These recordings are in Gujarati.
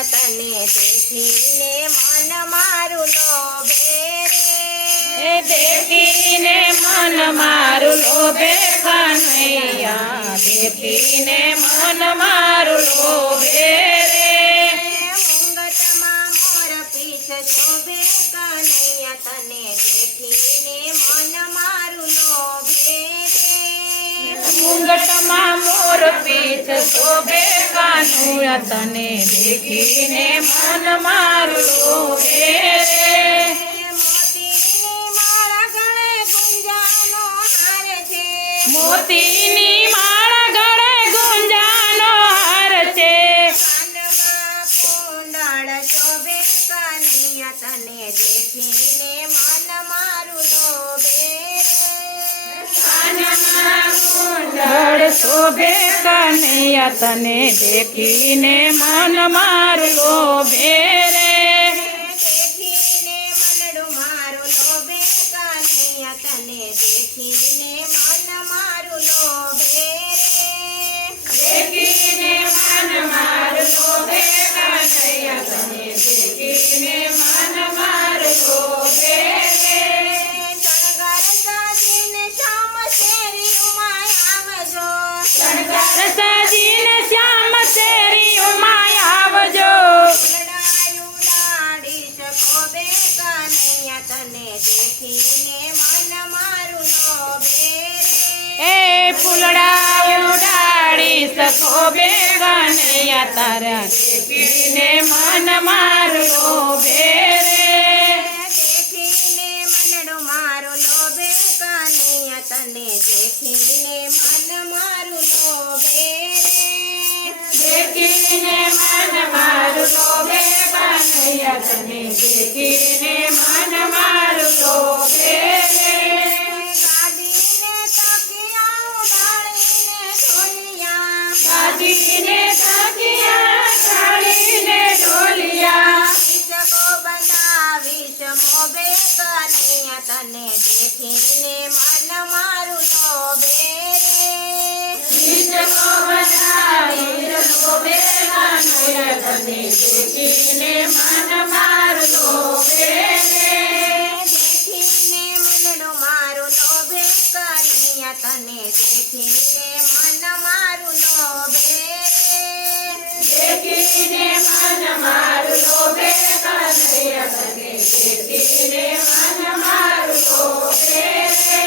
કનૈયા તને દેખીને મન મારું લોભે રે દેખીને મન મારું લોભે કનૈયા દેખીને મન મારું લોભે રે મુંગટમાં મોર પીછ શોભે કનૈયા તને દેખીને મન મારું લોભે રે મુંગટમાં મોર પીછ શોભે કાનુડા તને દેખીને મન મારું લોભે રે મોતીની માળા ગળે ગુંજાનો હાર છે કાનમાં કુંડળ શોભે કનૈયા તને દેખીને મન મારું લોભે કાનમાં કુંડળ શોભે કનૈયા તને દેખીને મન મારું લોભે રે દેખીને મનડું મારું લોભે કનૈયા તને દેખીને મન મારું લોભે દેખીને મન મારું લોભે કનૈયા તને દેખીને મન મારું લોભે રે શણગાર સાજીને શ્યામ શેરીઓમાં આવજો શણગાર સાજીને શ્યામ શેરીઓમાં આવજો લડાયું ડાળી શોભે કનૈયા તને દેખીને મન મારું લોભે એ ફૂલડા ઉડાડી શોભે કનૈયા તારા દેખીને મન મારું લોભે રે દેખીને મનડું મારું લોભે કનૈયા તને દેખીને મન મારું લોભે દેખીને મન મારું લોભે કનૈયા તને દેખીને મન મારું લોભે રે ગાડીને તકિયા ઉડાડીને ઢોલિયા ગાદીને તકિયા ઢાળીને ઢોલિયા ઈચકો બંધાવીશ મોભે કનૈયા તને દેખીને મન મારું લોભે ઈચકો બનાવી લોભે કનૈયા તને દેખીને મન મારું લોભે રે દેખીને મનડું મારું લોભે કનૈયા તને દેખીને મન મારું લોભે દેખીને મન મારું લોભે કનૈયા તને દેખીને મન મારું લોભે રે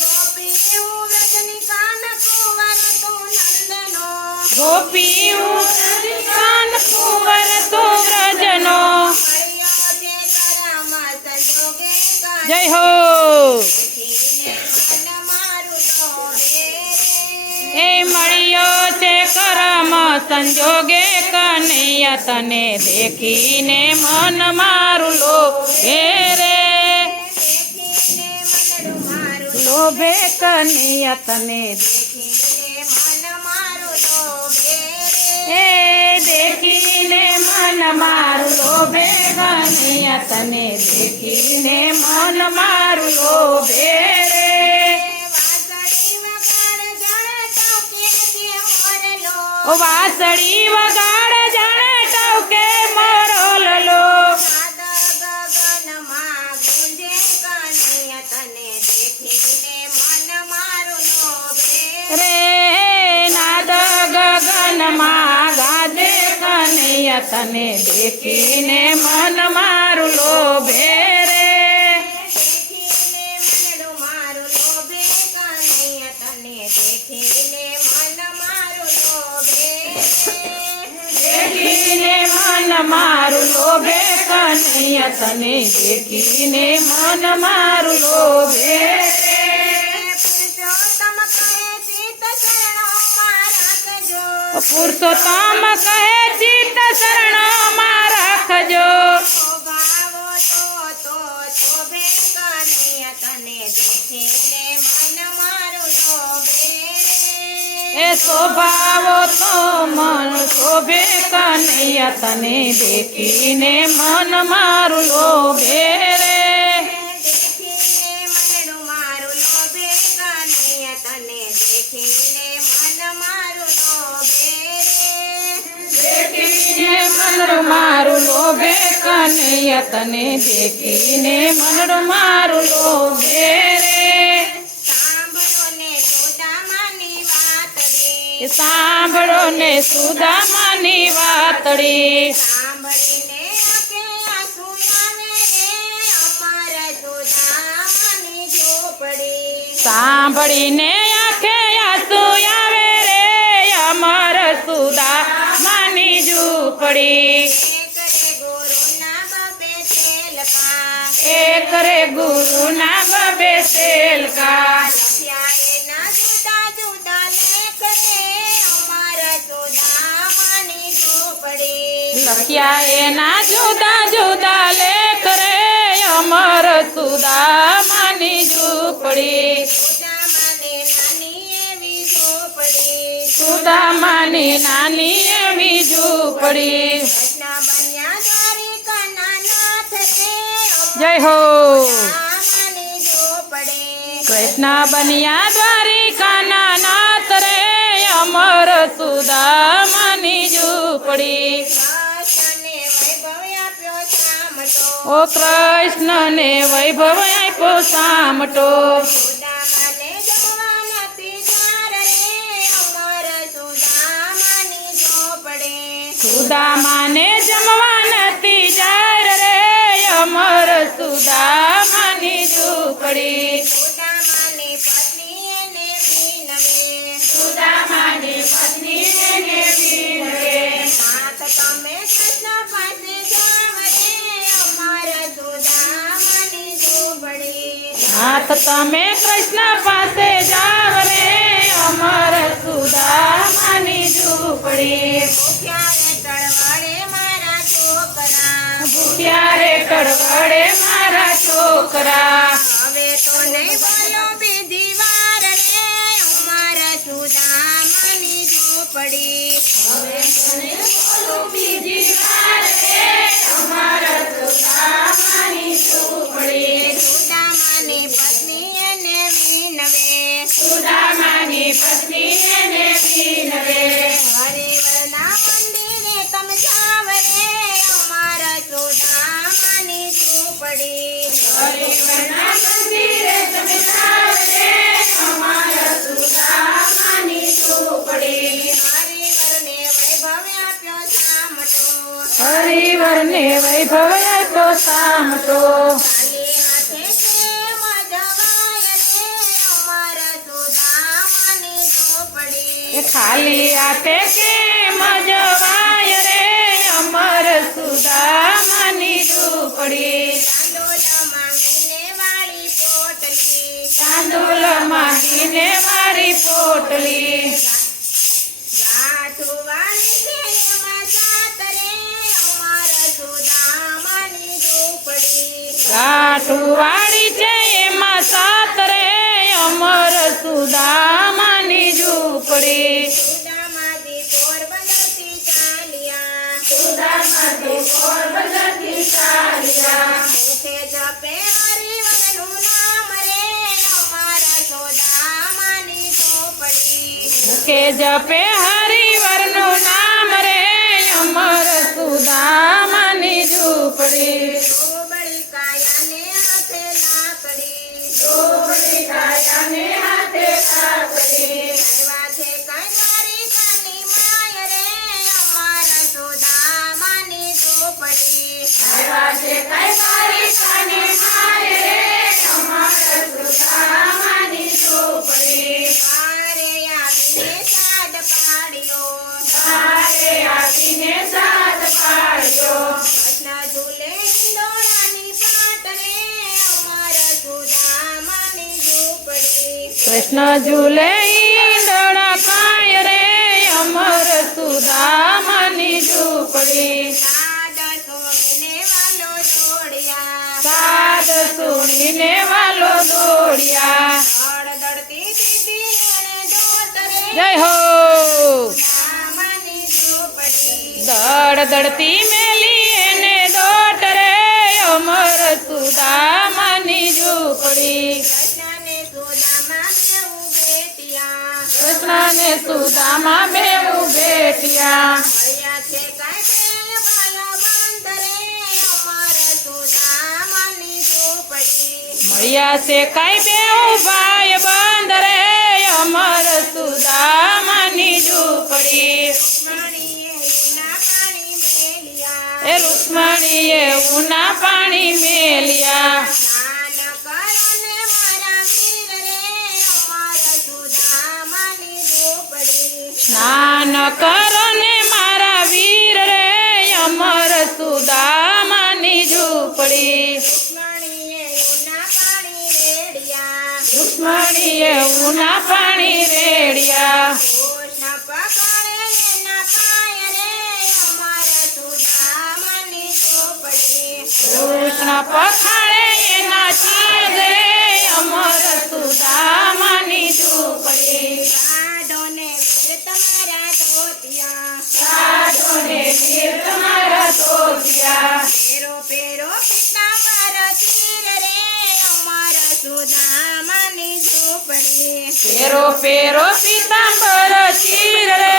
ગોપી હું વ્રજની કાન કુંવર તું નંદનો ગોપી કાન કુંવર તો વ્રજનો મળ્યો છે કરમ સંજોગે જય હો દેખીને મન મારું લોભે એ મળ્યો છે કરમ સંજોગે કનૈયા તને દેખીને મન મારું લોભે રે દેખીને મનડું મારું લોભે કનૈયા તને દેખીને મન મારું લોભે એ દેખીને મન મારું લોભે કનૈયા તને દેખીને મન મારું લોભે રે વાસળી વગાડ જાણે ટોકે છે મોરલો ઓ વાસળી વગાડ જાણે ટવકે મોરલો નાદ ગગનમાં ગુંજે કનૈયા તને દેખીને મન મારું લોભે રે નાદ ગગનમાં ગાજે કનૈયા તને દેખીને મન મારું લોભે રે દેખીને મનડું મારું લોભે કનૈયા તને દેખીને મન મારું લોભે દેખીને મન મારું લોભે કનૈયા તને દેખીને મન મારું લોભે પુરુષોત્તમ કહે ચિત્ત શરણોમાં રાખજો પુરુષોત્તમ કહે ચિત્ત શરણોમાં રાખજો સ્વભાવો તો શોભે કનૈયા તને દેખીને મન મારું લોભે એ સ્વભાવો તો મન શોભે કનૈયા તને દેખીને મન મારું લોભે રે દેખીને મનડું મારું લોભે કનૈયા તને દેખીને મન મારું લોભે દેખીને મનડું મારું લોભે કનૈયા તને દેખીને મનડું મારું લોભે રે સાંભળો ને સુદામાની વાતડી સાંભળોને સાંભળીને આંખે આંસુ આવે રે અમાર સાંભળીને આંખે આંસુ આવે રે અમાર સુદામાની સુદામાની ઝૂંપડી ઝૂંપડી એક રે ગુરુના બબે એક રે ગુરુના બબે સેલકા સેલકા લખ્યા એના જુદા જુદા લેખ રે અમાર સુદામાની ઝૂંપડી લખ્યા એના જુદા જુદા લેખ રે અમાર સુદામાની ઝૂંપડી સુદામાની નાની એવી ઝૂંપડી કૃષ્ણ બન્યા દ્વારિકાના નાથ રે જય હો સુદામાની ઝૂંપડી કૃષ્ણ બન્યા દ્વારિકાના નાથ રે અમર સુદામાની ઝૂંપડી ઓ કૃષ્ણને વૈભવ આપ્યો સામટો સુદામાને જમવા નથી જાર રે અમર સુદામાની ઝૂંપડી સુદામાની પત્ની એને વિનવે નાથ તમે કૃષ્ણ પાસે જાવ રે અમાર સુદામાની ઝૂંપડી નાથ તમે કૃષ્ણ પાસે જાવ રે અમર સુદામાની ઝૂંપડી ભૂખ્યા રે ટળવળે મારા છોકરા ભૂખ્યા રે ટળવળે મારા છોકરા હવે તો નહીં બોલો બીજી વાર રે અમારા સુદામાની ઝૂંપડી હવે તને બોલું બીજી વાર રે અમારા સુદામાની ઝૂંપડી સુદામાની પત્ની એને વિનવે સુદામાની પત્ની એને વિનવે હરિવરના મંદિરે તમે જાવ રે અમારા સુદામાની ઝૂંપડી હરિવરના મંદિરે તમે જાવ રે અમારા સુદામાની ઝૂંપડી હરિવરને વૈભવ આપ્યો સામટો હરિવરને વૈભવ આપ્યો સામટો ખાલી હાથે કેમ જવાય રે અમારા સુદામાની ઝૂંપડી એ ખાલી હાથે કેમ જવાય રે અમર સુદામાની ઝૂંપડી ચાંદોલ માંગીને વાળી પોટલી ચાંદોલ ગાંઠું વાળી છે એમાં સાત રે અમારા સુદામાની ઝૂંપડી ગાંઠું વાળી છે એમાં સાત રે અમર સુદામાની ઝૂંપડી સુદામાથી પોરબંદરથી ચાલ્યા સુદામાથી પોરબંદરથી ચાલ્યા મુખે જપે હરિવરનું નામ રે અમારા સુદામાની ઝૂંપડી મુખે જપે હરિવરનું નામ રે અમર સુદામાની ઝૂંપડી ડોબળી કાયાને હાથે લાકડી ડોબળી કાયાને હાથે કાકડી કરવા છે કઈ દ્વારિકાની માય રે અમારા સુદામાની ઝૂંપડી આવ્યા છે કઈ દ્વારિકાને માય રે અમારા સુદામાની ઝૂંપડી પારે આવીને સાદ પાડ્યો તારે આવીને સાથ પાડ્યો કૃષ્ણ ઝૂલે હિંડોળાની પાટ રે અમારા સુદામાની ઝૂંપડી કૃષ્ણ ઝૂલે ઈંડળા પાય રે અમર સુદામાની ઝૂંપડી સાદ સુણીને વાલો દોડ્યા સાદ સુણીને વાલો દોડ્યા દળદળતી દીદી એણે દોત રે જય હો સુદામાની ઝૂંપડી દળ દળતી મેલી એને દોટ રે અમર સુદામાની ઝૂંપડી કૃષ્ણને સુદામા બેઉ બેટિયા કૃષ્ણને સુદામા બેઉ બેઠિયા મળ્યા છે કાંઈ મળ્યા છે કઈ બેઉ ભાઈ બંધ રે અમર સુદામાની ઝૂંપડી રૂકમણીએ ઉના પાણી મેલ્યા. એ રૂક્મણીએ ઉના પાણી મેલ્યા. સ્નાન કરો ને મારા વીર રે અમર સુદામાની ઝૂંપડી. સ્નાન કરો ને મારા વીર રે અમર સુદામાની ઝૂંપડી. રૂકમણીએ ઉના પાણી રેડ્યા. કૃષ્ણ પખાડે એના ચીજ રે અમર સુદામાની ઝૂંપડી. સાધુ ને વીર તમારા ધોતિયા. પેરો પીતાંબર ચીર રે અમર સુદામાની ઝૂંપડી. પેરો પેરો પીતાંબર ચીર રે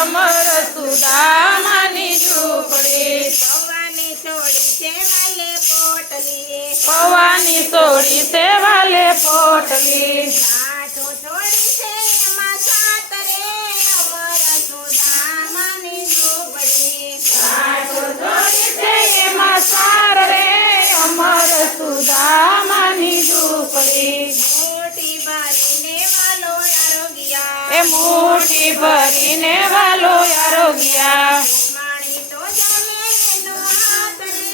અમર સુદામાની ઝૂંપડી. પવાની છોડી છે વાલે પોટલી. પવાની સોડી છે વાલે પોટલી. કાંઠો છોડી છે એમાં સાત રે અમર સુદામાની ઝૂંપડી. કાંઠો સોડી છે એમાં સાર રે અમર સુદામાની ઝૂંપડી. મોટી ભરીને વાલો આરોગ્યા. એ મુઠ્ઠી ભરીને વાલો આરોગ્યા. માણી તો જમે એનું હાથ રે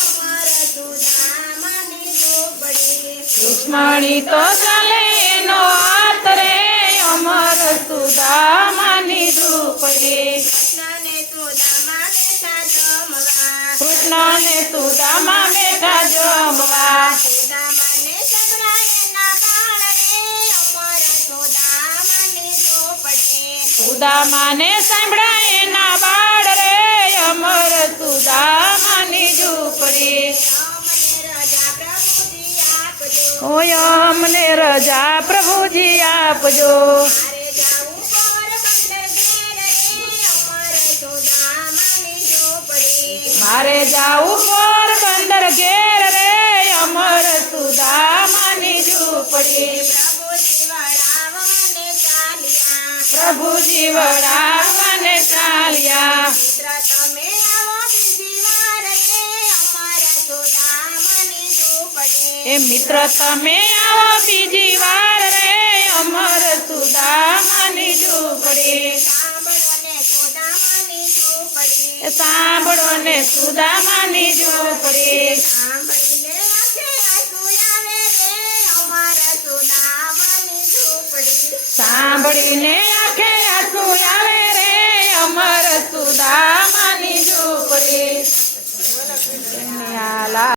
અમર સુદામાની ઝૂંપડી. રૂક્મણી તો ચાલે એનો હાથ રે અમર સુદામાની ઝૂંપડી. કૃષ્ણને સુદામા બેઠા જમવા. કૃષ્ણને સુદામાને સંભળાય એના બાળ રે અમર સુદામાની ઝૂંપડી. સુદામાને સાંભળાય એના બાળ રે અમર સુદામાની ઝૂંપડી. સુદામાને રજા પ્રભુજી આપજો. ઓય અમને રજા પ્રભુજી આપજો. મારે જાવું પોરબંદર ઘેર રે અમર સુદામાની ઝૂંપડી. પ્રભુજી વડાવવાને ચાલ્યા. મિત્ર તમે આવો બીજી વાર રે અમર સુદામાની ઝૂંપડી. એ મિત્ર તમે આવો બીજી વાર રે અમર સુદામાની ઝૂંપડી. સાંભળો ને સુદામાની ઝૂંપડી. સાંભળીને આંખે આંસુ આવે રે અમર સુદામાની ઝૂંપડી.